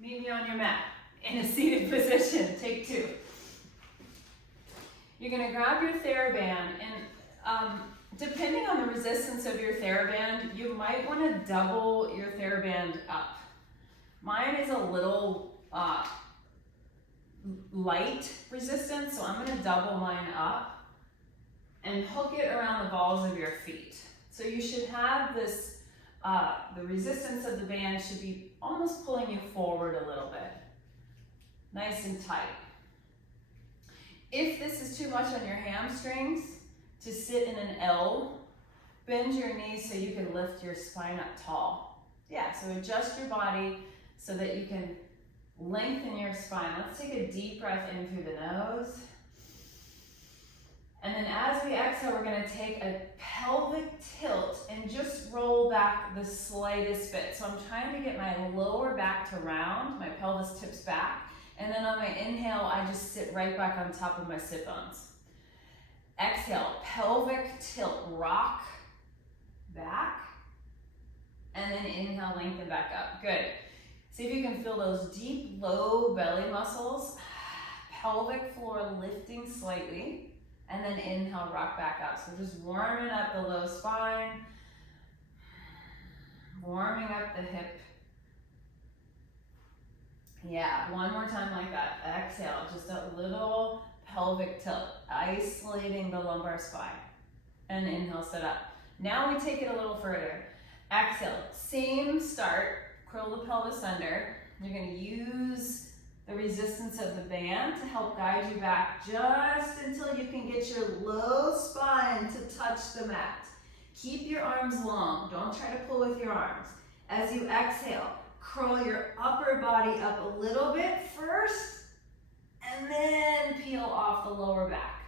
Meet me on your mat in a seated position. Take 2. You're going to grab your theraband, and depending on the resistance of your theraband, you might want to double your theraband up. Mine is a little light resistance, so I'm going to double mine up and hook it around the balls of your feet. So you should have this, the resistance of the band should be almost pulling you forward a little bit. Nice and tight. If this is too much on your hamstrings, to sit in an L, bend your knees so you can lift your spine up tall. Yeah, so adjust your body so that you can lengthen your spine. Let's take a deep breath in through the nose. And then as we exhale, we're going to take a pelvic tilt and just roll back the slightest bit. So I'm trying to get my lower back to round, my pelvis tips back. And then on my inhale, I just sit right back on top of my sit bones. Exhale, pelvic tilt, rock back. And then inhale, lengthen back up. Good. See if you can feel those deep, low belly muscles. Pelvic floor lifting slightly. And then inhale, rock back up. So just warming up the low spine. Warming up the hip. Yeah, one more time like that. Exhale, just a little pelvic tilt, isolating the lumbar spine. And inhale, sit up. Now we take it a little further. Exhale, same start, curl the pelvis under. You're going to use the resistance of the band to help guide you back just until you can get your low spine to touch the mat. Keep your arms long. Don't try to pull with your arms. As you exhale, curl your upper body up a little bit first, and then peel off the lower back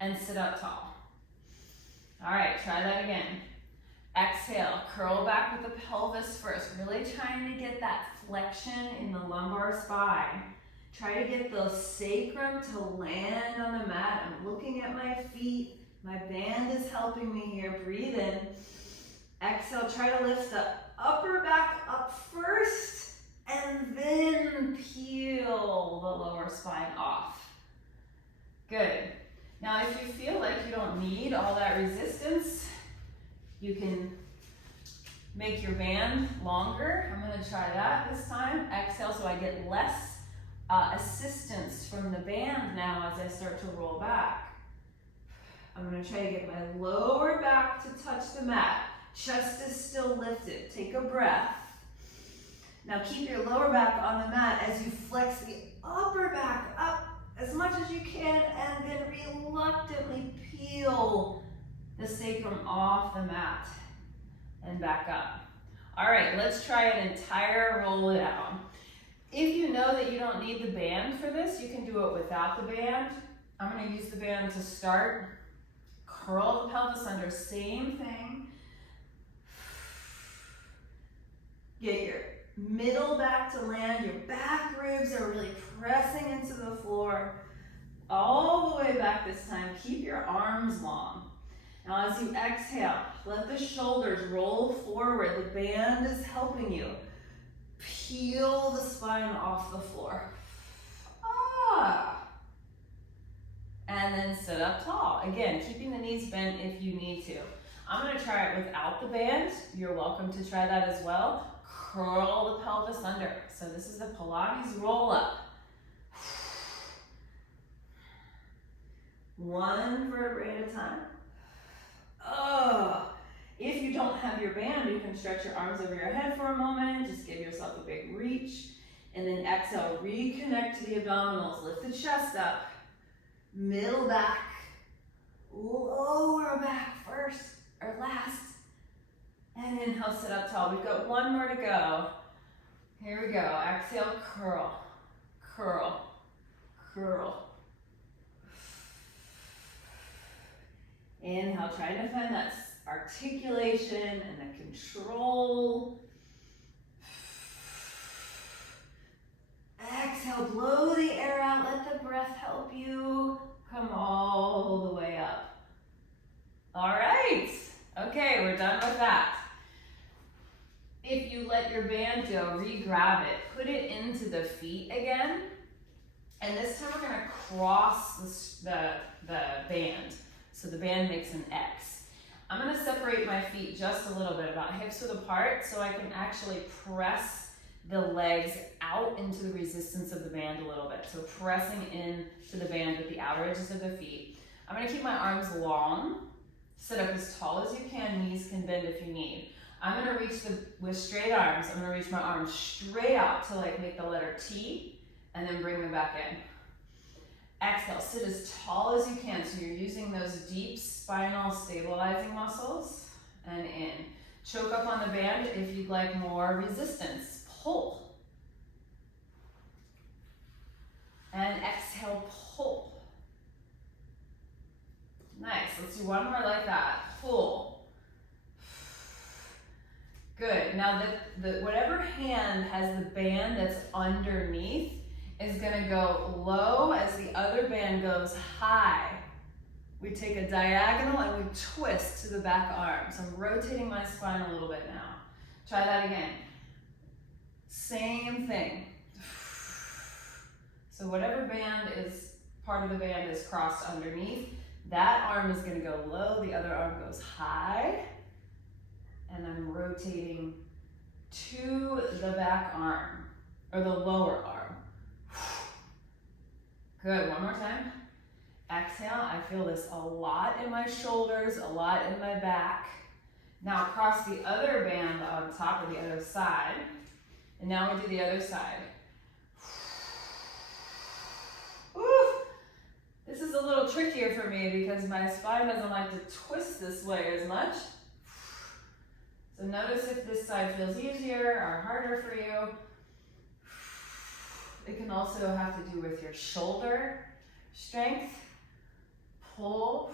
and sit up tall. All right, try that again. Exhale, curl back with the pelvis first, really trying to get that flexion in the lumbar spine. Try to get the sacrum to land on the mat. I'm looking at my feet. My band is helping me here. Breathe in. Exhale, try to lift the upper back up first, and then peel the lower spine off. Good. Now, if you feel like you don't need all that resistance, you can make your band longer. I'm going to try that this time. Exhale so I get less assistance from the band now as I start to roll back. I'm going to try to get my lower back to touch the mat. Chest is still lifted. Take a breath. Now keep your lower back on the mat as you flex the upper back up as much as you can, and then reluctantly peel the sacrum off the mat and back up. All right, let's try an entire roll down. If you know that you don't need the band for this, you can do it without the band. I'm going to use the band to start. Curl the pelvis under, same thing. Get your middle back to land. Your back ribs are really pressing into the floor. All the way back this time. Keep your arms long. Now as you exhale, let the shoulders roll forward. The band is helping you. Peel the spine off the floor. And then sit up tall. Again, keeping the knees bent if you need to. I'm going to try it without the band. You're welcome to try that as well. Curl the pelvis under. So this is the Pilates roll up. One vertebrae at a time. If you don't have your band, you can stretch your arms over your head for a moment. Just give yourself a big reach. And then exhale, reconnect to the abdominals. Lift the chest up. Middle back. Lower back first or last. And inhale, sit up tall. We've got one more to go. Here we go. Exhale, curl, curl, curl. Inhale, trying to find that articulation and the control. Exhale, blow the air out. Let the breath help you come all the way up. All right. Okay, we're done with that. If you let your band go, re-grab it, put it into the feet again, and this time we're gonna cross the band. So the band makes an X. I'm gonna separate my feet just a little bit, about hips width apart, so I can actually press the legs out into the resistance of the band a little bit. So pressing in to the band with the outer edges of the feet. I'm gonna keep my arms long, sit up as tall as you can, knees can bend if you need. I'm gonna reach with straight arms, I'm gonna reach my arms straight out to like make the letter T, and then bring them back in. Exhale, sit as tall as you can, so you're using those deep spinal stabilizing muscles, and in. Choke up on the band if you'd like more resistance. Pull. And exhale, pull. Nice, let's do one more like that. Pull. Good, now whatever hand has the band that's underneath is gonna go low as the other band goes high. We take a diagonal and we twist to the back arm. So I'm rotating my spine a little bit now. Try that again. Same thing. So whatever band is, part of the band is crossed underneath, that arm is gonna go low, the other arm goes high, and I'm rotating to the back arm, or the lower arm. Good, one more time. Exhale, I feel this a lot in my shoulders, a lot in my back. Now cross the other band on top of the other side. And now we do the other side. Woo. This is a little trickier for me because my spine doesn't like to twist this way as much. So notice if this side feels easier or harder for you. It can also have to do with your shoulder strength. Pull.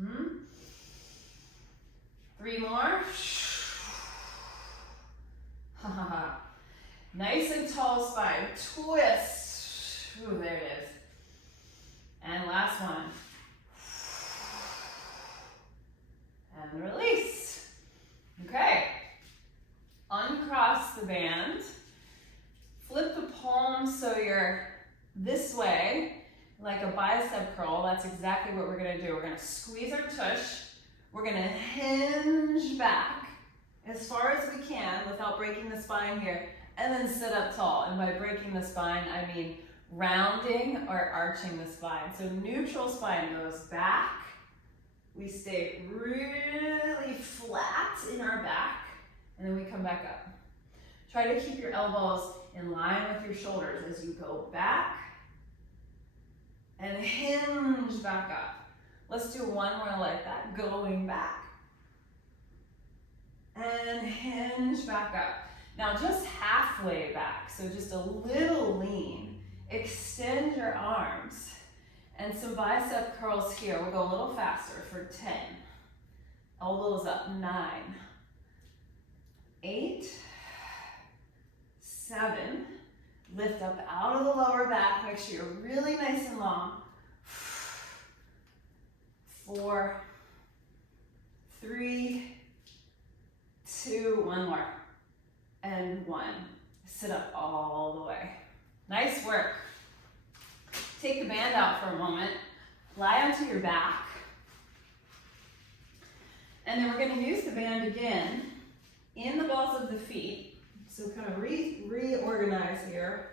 Mm-hmm. 3 more. Nice and tall spine. Twist. Ooh, there it is. And last one. And release. Okay. Uncross the band. Flip the palms so you're this way, like a bicep curl. That's exactly what we're gonna do. We're gonna squeeze our tush. We're gonna hinge back as far as we can without breaking the spine here, and then sit up tall. And by breaking the spine, I mean rounding or arching the spine. So neutral spine goes back. We stay really flat in our back, and then we come back up. Try to keep your elbows in line with your shoulders as you go back and hinge back up. Let's do one more like that, going back and hinge back up. Now just halfway back, so just a little lean. Extend your arms and some bicep curls here. We'll go a little faster for 10. Elbows up, 9, 8, 7, lift up out of the lower back, make sure you're really nice and long. 4, 3, 2, one more, and 1. Sit up all the way. Nice work. Take the band out for a moment, lie onto your back, and then we're going to use the band again in the balls of the feet. So kind of reorganize here.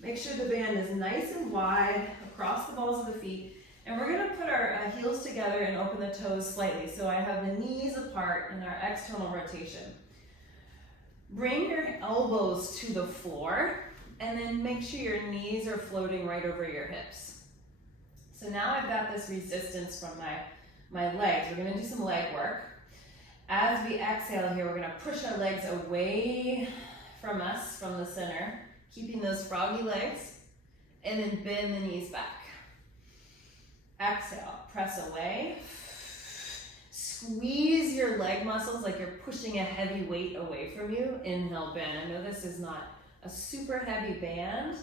Make sure the band is nice and wide across the balls of the feet. And we're gonna put our heels together and open the toes slightly. So I have the knees apart in our external rotation. Bring your elbows to the floor and then make sure your knees are floating right over your hips. So now I've got this resistance from my legs. We're gonna do some leg work. As we exhale here, we're gonna push our legs away from us, from the center, keeping those froggy legs, and then bend the knees back. Exhale, press away. Squeeze your leg muscles like you're pushing a heavy weight away from you. Inhale, bend. I know this is not a super heavy band,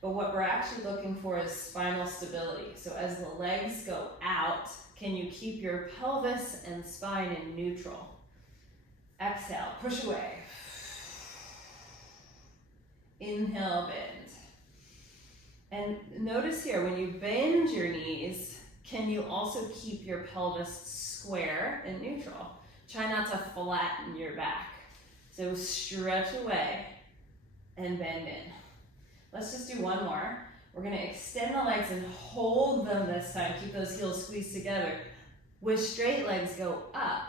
but what we're actually looking for is spinal stability. So as the legs go out, can you keep your pelvis and spine in neutral? Exhale, push away. Inhale, bend. And notice here, when you bend your knees, can you also keep your pelvis square and neutral? Try not to flatten your back. So stretch away and bend in. Let's just do one more. We're gonna extend the legs and hold them this time. Keep those heels squeezed together. With straight legs, go up.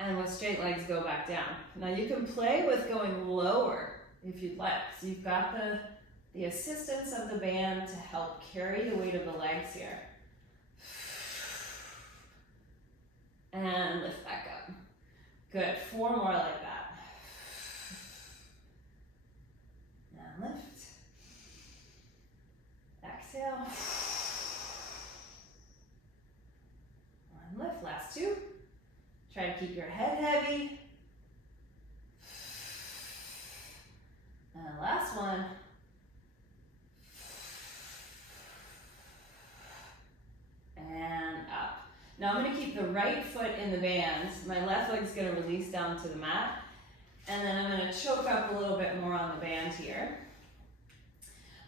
And with straight legs, go back down. Now you can play with going lower if you'd like. So you've got the assistance of the band to help carry the weight of the legs here. And lift back up. Good, 4 more like that. And lift. Exhale. And lift, last 2. Try to keep your head heavy. And last one. And up. Now I'm going to keep the right foot in the band. My left leg's going to release down to the mat. And then I'm going to choke up a little bit more on the band here.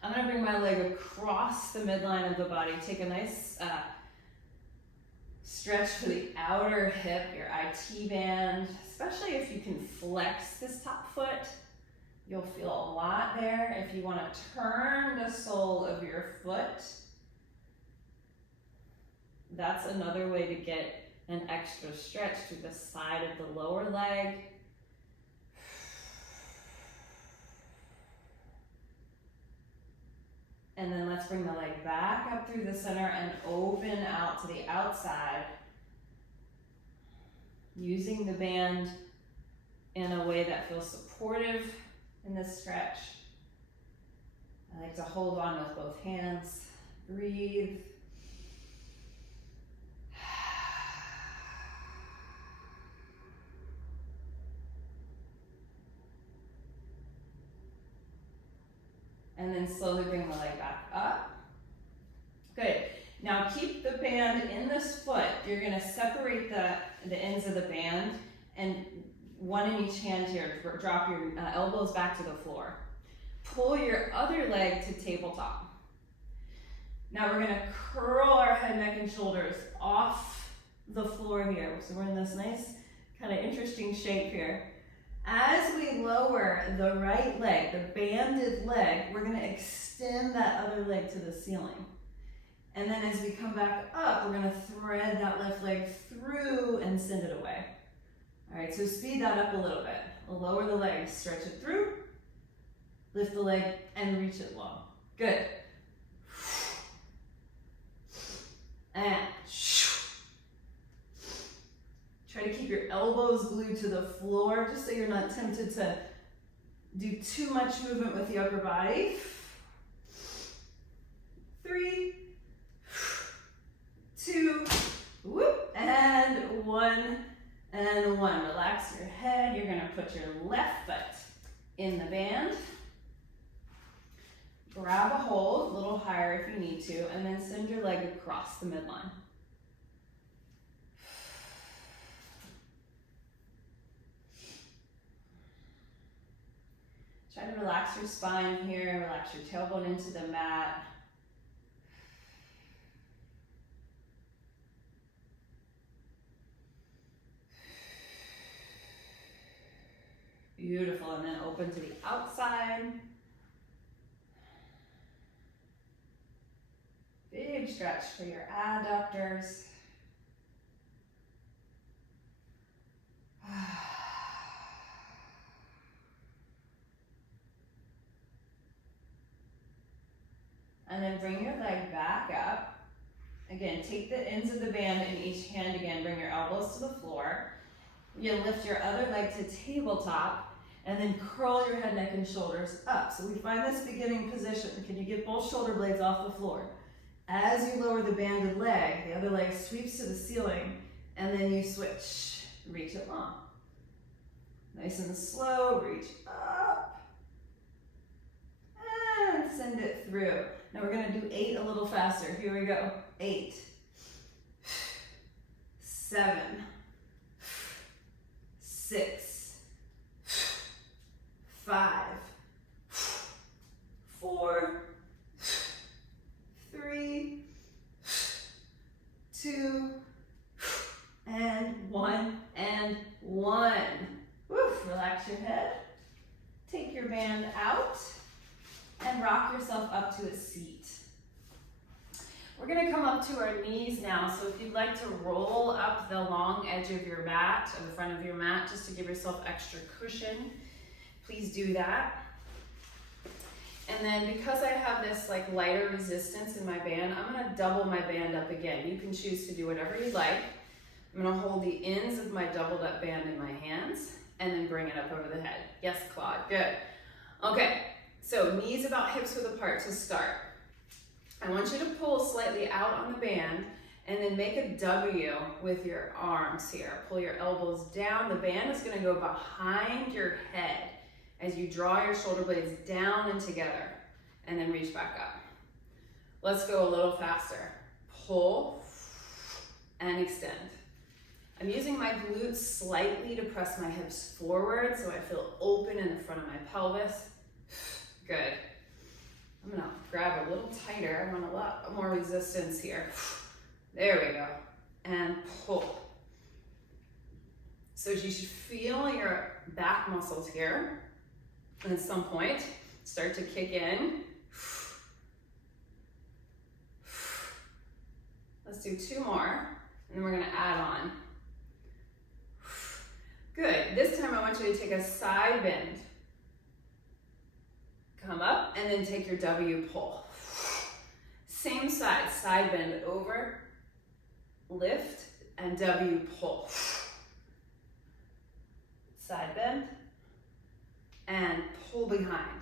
I'm going to bring my leg across the midline of the body. Take a nice stretch for the outer hip, your IT band, especially if you can flex this top foot. You'll feel a lot there. If you want to turn the sole of your foot, that's another way to get an extra stretch through the side of the lower leg. And then let's bring the leg back up through the center and open out to the outside. Using the band in a way that feels supportive in this stretch. I like to hold on with both hands. Breathe. And then slowly bring the leg back up. Good. Now keep the band in this foot. You're going to separate the ends of the band and one in each hand here. Drop your elbows back to the floor. Pull your other leg to tabletop. Now we're going to curl our head, neck, and shoulders off the floor here. So we're in this nice kind of interesting shape here. As we lower the right leg, the banded leg, we're going to extend that other leg to the ceiling. And then as we come back up, we're going to thread that left leg through and send it away. All right, so speed that up a little bit. We'll lower the leg, stretch it through, lift the leg, and reach it long. Good. And try to keep your elbows glued to the floor, just so you're not tempted to do too much movement with the upper body. 3, 2, whoop, and 1, and 1. Relax your head. You're going to put your left foot in the band. Grab a hold, a little higher if you need to, and then send your leg across the midline. Try to relax your spine here, relax your tailbone into the mat. Beautiful, and then open to the outside. Big stretch for your adductors. And then bring your leg back up. Again, take the ends of the band in each hand again. Bring your elbows to the floor. You lift your other leg to tabletop and then curl your head, neck, and shoulders up. So we find this beginning position. Can you get both shoulder blades off the floor? As you lower the banded leg, the other leg sweeps to the ceiling and then you switch. Reach it long. Nice and slow, reach up. And send it through. Now we're gonna do 8 a little faster. Here we go. 8, 7, 6, rock yourself up to a seat. We're gonna come up to our knees now, so if you'd like to roll up the long edge of your mat, or the front of your mat, just to give yourself extra cushion, please do that. And then because I have this like lighter resistance in my band, I'm gonna double my band up again. You can choose to do whatever you'd like. I'm gonna hold the ends of my doubled up band in my hands and then bring it up over the head. Yes, Claude, good. Okay, so knees about hips width apart to start. I want you to pull slightly out on the band and then make a W with your arms here. Pull your elbows down. The band is gonna go behind your head as you draw your shoulder blades down and together, and then reach back up. Let's go a little faster. Pull and extend. I'm using my glutes slightly to press my hips forward so I feel open in the front of my pelvis. Good. I'm gonna grab a little tighter. I want a lot more resistance here. There we go. And pull. So you should feel your back muscles here. And at some point, start to kick in. Let's do 2 more, and then we're gonna add on. Good, this time I want you to take a side bend. Come up, and then take your W pull. Same side, side bend over, lift, and W pull. Side bend, and pull behind.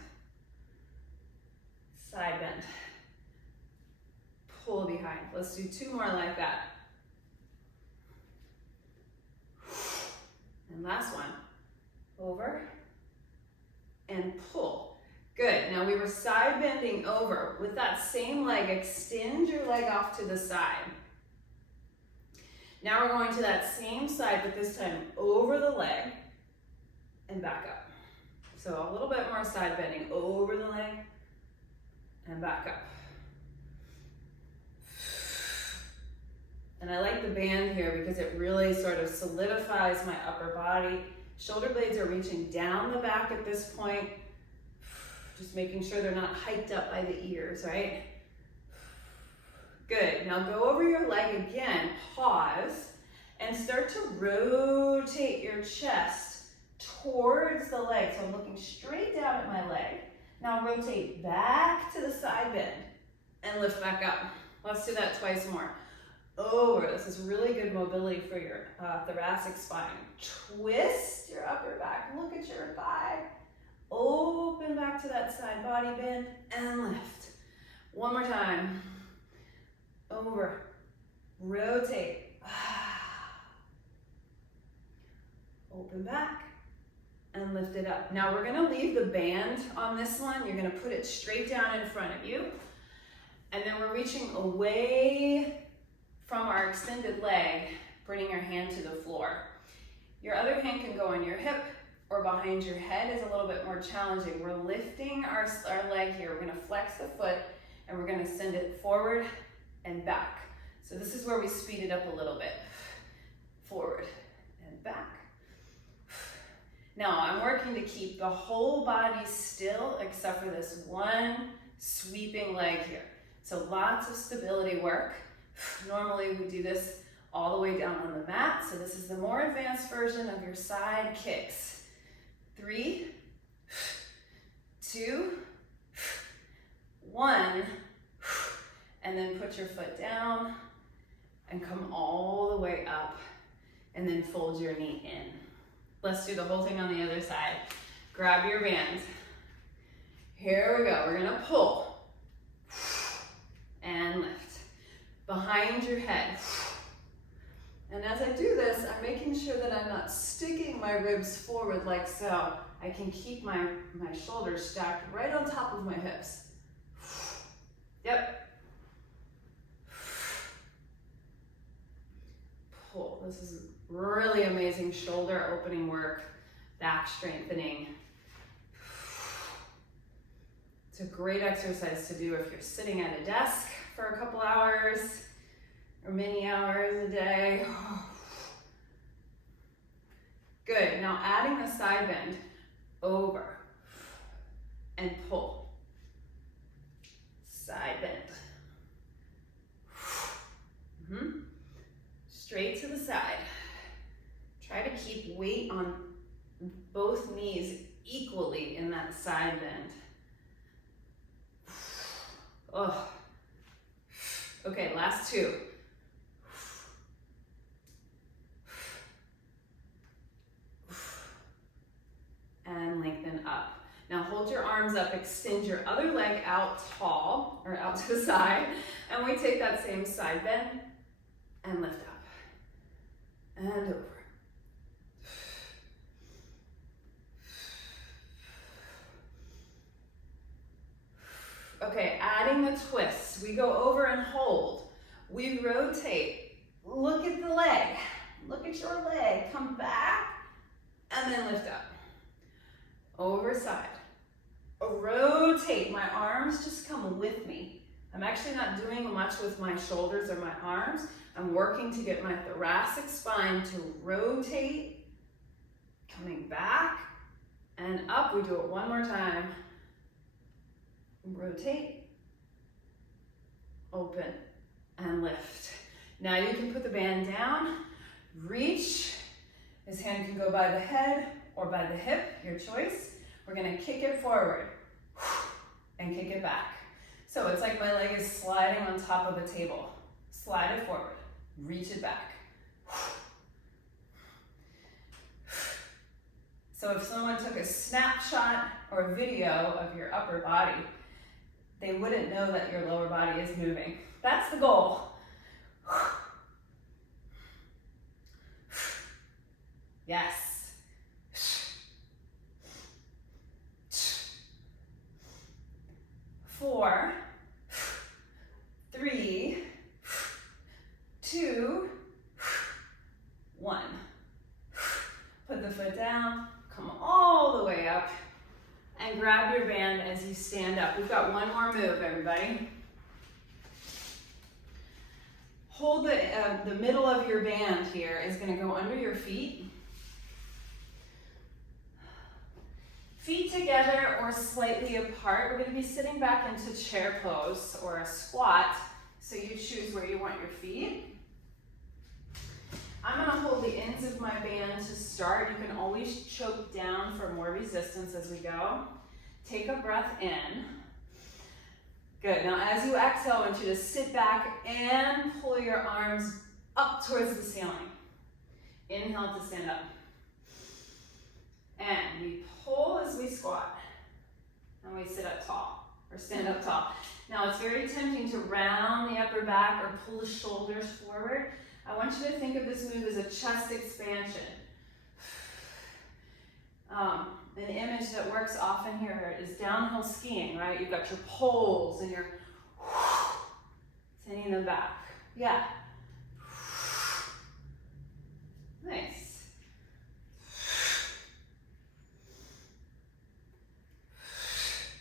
Side bend, pull behind. Let's do 2 more like that. And last one, over and pull. Good, now we were side bending over. With that same leg, extend your leg off to the side. Now we're going to that same side, but this time over the leg and back up. So a little bit more side bending, over the leg and back up. And I like the band here because it really sort of solidifies my upper body. Shoulder blades are reaching down the back at this point. Just making sure they're not hiked up by the ears, right? Good, now go over your leg again, pause, and start to rotate your chest towards the leg. So I'm looking straight down at my leg. Now rotate back to the side bend and lift back up. Let's do that twice more. Over, this is really good mobility for your thoracic spine. Twist your upper back, look at your thigh. Open back to that side body bend and lift. One more time. Over, rotate. Open back and lift it up. Now we're gonna leave the band on this one. You're gonna put it straight down in front of you. And then we're reaching away from our extended leg, bringing your hand to the floor. Your other hand can go on your hip or behind your head, is a little bit more challenging. We're lifting our leg here. We're gonna flex the foot and we're gonna send it forward and back. So this is where we speed it up a little bit. Forward and back. Now I'm working to keep the whole body still except for this one sweeping leg here. So lots of stability work. Normally we do this all the way down on the mat. So this is the more advanced version of your side kicks. 3, 2, 1, and then put your foot down and come all the way up and then fold your knee in. Let's do the whole thing on the other side. Grab your band. Here we go. We're gonna pull and lift behind your head. And as I do this, I'm making sure that I'm not sticking my ribs forward like so. I can keep my shoulders stacked right on top of my hips. Yep. Pull. This is really amazing shoulder opening work, back strengthening. It's a great exercise to do if you're sitting at a desk for a couple hours or many hours a day. Good, now adding the side bend over and pull. side bend. Straight to the side. Try to keep weight on both knees equally in that side bend. Oh. Okay, last two. And lengthen up. Now hold your arms up, extend your other leg out tall, or out to the side, and we take that same side bend and lift up. And over. Okay, adding the twist. We go over and hold. We rotate. Look at the leg. Look at your leg. Come back, and then lift up. Over side. Rotate. My arms just come with me. I'm actually not doing much with my shoulders or my arms. I'm working to get my thoracic spine to rotate, coming back and up. We do it one more time. Rotate, open, and lift. Now you can put the band down, reach. This hand can go by the head or by the hip, your choice. We're gonna kick it forward and kick it back. So it's like my leg is sliding on top of a table. Slide it forward, reach it back. So if someone took a snapshot or a video of your upper body, they wouldn't know that your lower body is moving. That's the goal. Yes. 4, 3, 2, 1. Put the foot down, come all the way up, and grab your band as you stand up. We've got one more move, everybody. Hold the middle of your band here is going to go under your feet. Feet together or slightly apart. We're going to be sitting back into chair pose or a squat, so you choose where you want your feet. I'm going to hold the ends of my band to start. You can always choke down for more resistance as we go. Take a breath in. Good. Now as you exhale, I want you to sit back and pull your arms up towards the ceiling. Inhale to stand up. And we pull as we squat. And we sit up tall, or stand up tall. Now it's very tempting to round the upper back or pull the shoulders forward. I want you to think of this move as a chest expansion. An image that works often here is downhill skiing, right? You've got your poles and you're sending them back. Yeah. Nice.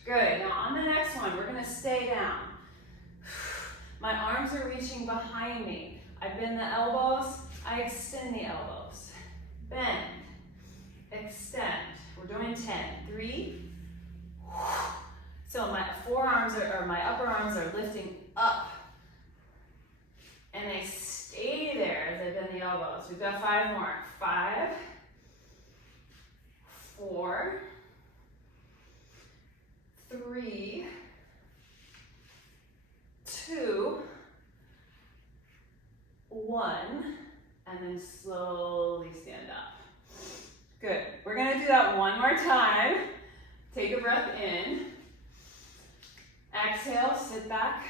Good. Now on the next one, we're going to stay down. My arms are reaching behind me. I bend the elbows. I extend the elbows. Bend. Extend. We're doing 10. 3. So my forearms or my upper arms are lifting up. And they stay there as I bend the elbows. We've got 5 more. 5. 4. 3. 2. 1. And then slowly stand up. Good. We're going to do that one more time. Take a breath in. Exhale, sit back,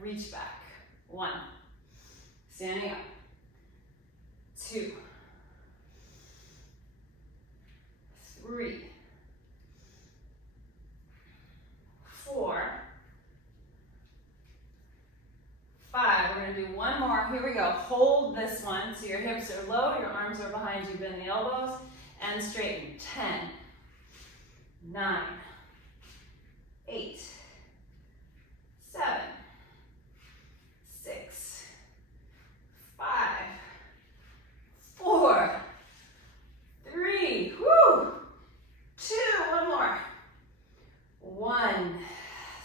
reach back. 1. Standing up. 2. 3. 4. 5. We're going to do one more. Here we go. Hold this one so your hips are low, your arms are behind you, bend the elbows, and straighten. 10, 9, 8, 7, 6, 5, 4, 3, 2, one more. 1.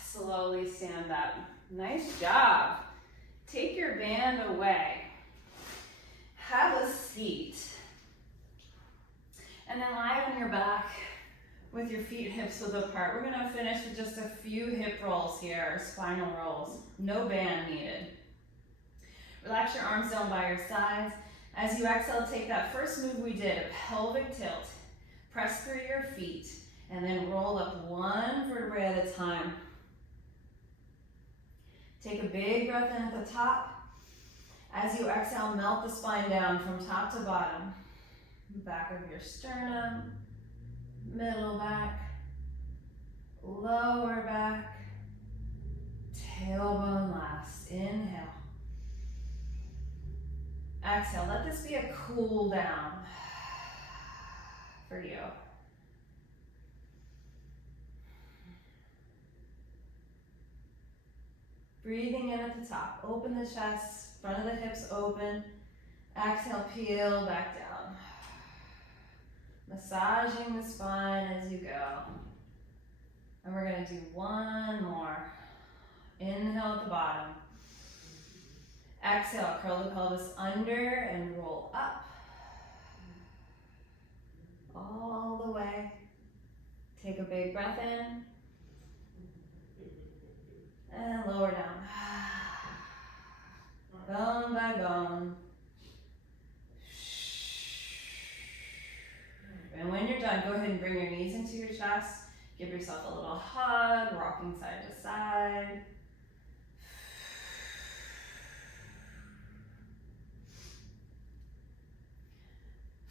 Slowly stand up. And then lie on your back with your feet hips width apart. We're gonna finish with just a few hip rolls here, or spinal rolls. No band needed. Relax your arms down by your sides. As you exhale, take that first move we did, a pelvic tilt. Press through your feet, and then roll up one vertebrae at a time. Take a big breath in at the top. As you exhale, melt the spine down from top to bottom. Back of your sternum, middle back, lower back, tailbone last. Inhale. Exhale. Let this be a cool down for you. Breathing in at the top. Open the chest, front of the hips open. Exhale, peel back down. Massaging the spine as you go. And we're going to do one more. Inhale at the bottom. Exhale, curl the pelvis under and roll up. All the way. Take a big breath in. And lower down. Bone by bone. And when you're done, go ahead and bring your knees into your chest. Give yourself a little hug, rocking side to side.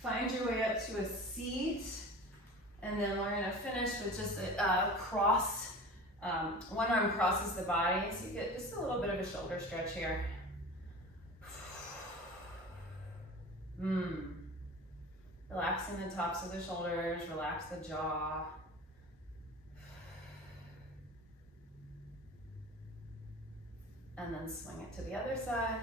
Find your way up to a seat. And then we're gonna finish with just a cross. One arm crosses the body, so you get just a little bit of a shoulder stretch here. Relaxing the tops of the shoulders, relax the jaw. And then swing it to the other side.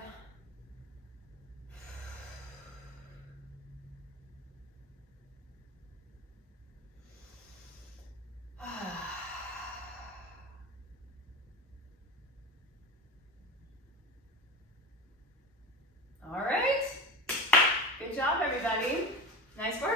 All right. Good job, everybody. Nice work.